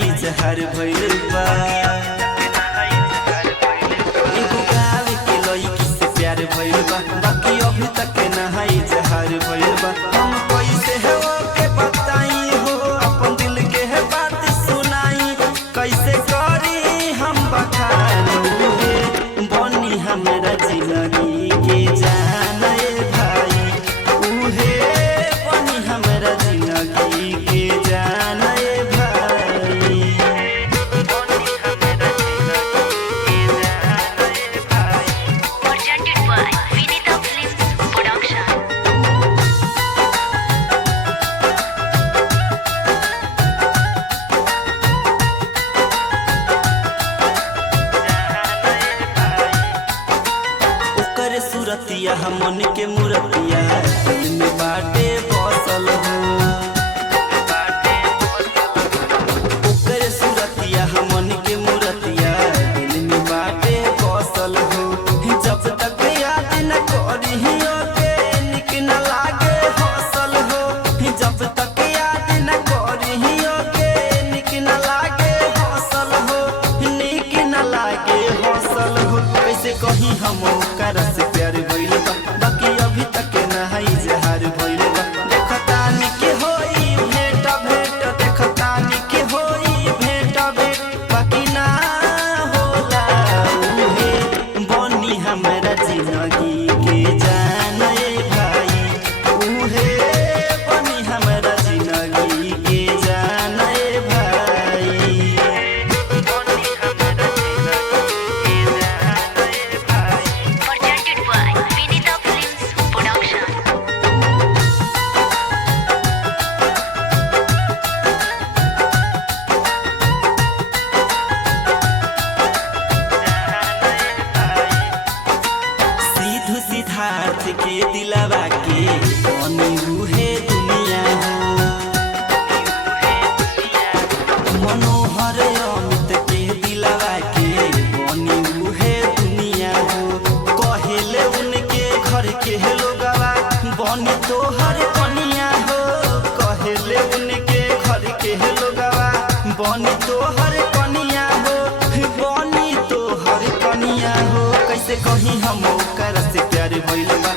नहाई जहर भइल बा। एगो गाँव के लइकी से प्यार भइल बा, बाकी अभी तक नहाई जहर भइल बा। हम कैसे हो के बताई हो, अपन दिल के है बात सुनाई, कैसे करी हम बखान रे बनी हमरा जिंदगी के जान भाई। उहे बनी हमरा जिंदगी के जान भाई। बनी हमरा जिंदगी के जान भाई। Presented by Vinita Films Production. ओकर सूरतिया हमन के मूरतिया दिल में बाटे बसल हो। ओकर सूरतिया हमन के मूरतिया दिल में बाटे बसल हो। जब तक याद न करियो के निक न लागे हौसल हो। जब तक याद न करियो के निक न लागे हौसल हो। निक न लागे हौसल हो। कैसे कहीं हम ओकर से प्यार भइल बा, बाकी अभी तक नहाई जहर भइल बा। देखतानी के होई भेट भेट, देखतानी के होई भेट भेट, बाकी ना होला उहे बनी हमरा जिंदगी के जान भाई। उहे बनी हमरा जिंदगी के जान भाई। बनी हमरा जिंदगी के जान भाई। Presented by Vinita Films Production. सीधु Siddharth के दिलवा के बनी रूहे दुनिया हो। मनोहर अमित के दिलवा के बनी रूहे दुनिया हो। कहेले उनके घर के लोगवा बनी तोहर कनिया हो। कहेले उनके घर के लोगवा बनी तोहर कनिया हो। बनी तोहर कनिया हो। कैसे कहीं हम ओकर से प्यार भइल बा,